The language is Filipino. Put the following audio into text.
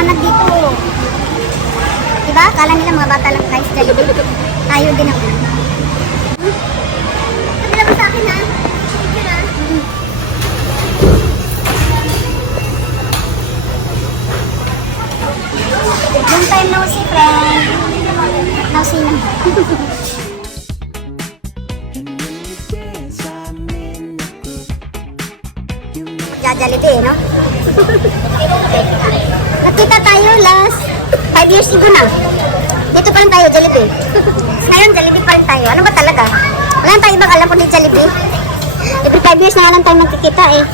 liwanag dito. Diba? Kala nila mga bata lang guys. Tayo din ako. Sabi mo sa akin ha? Sige na. Long time no see, friend. Now see na. Jollibee, no? Nakita tayo last 5 years ago na. Dito pa rin tayo, Jollibee. Ngayon, Jollibee pa rin tayo. Ano ba talaga? Wala tayo ibang alam kundi Jollibee. Every 5 years na lang tayo magkikita eh.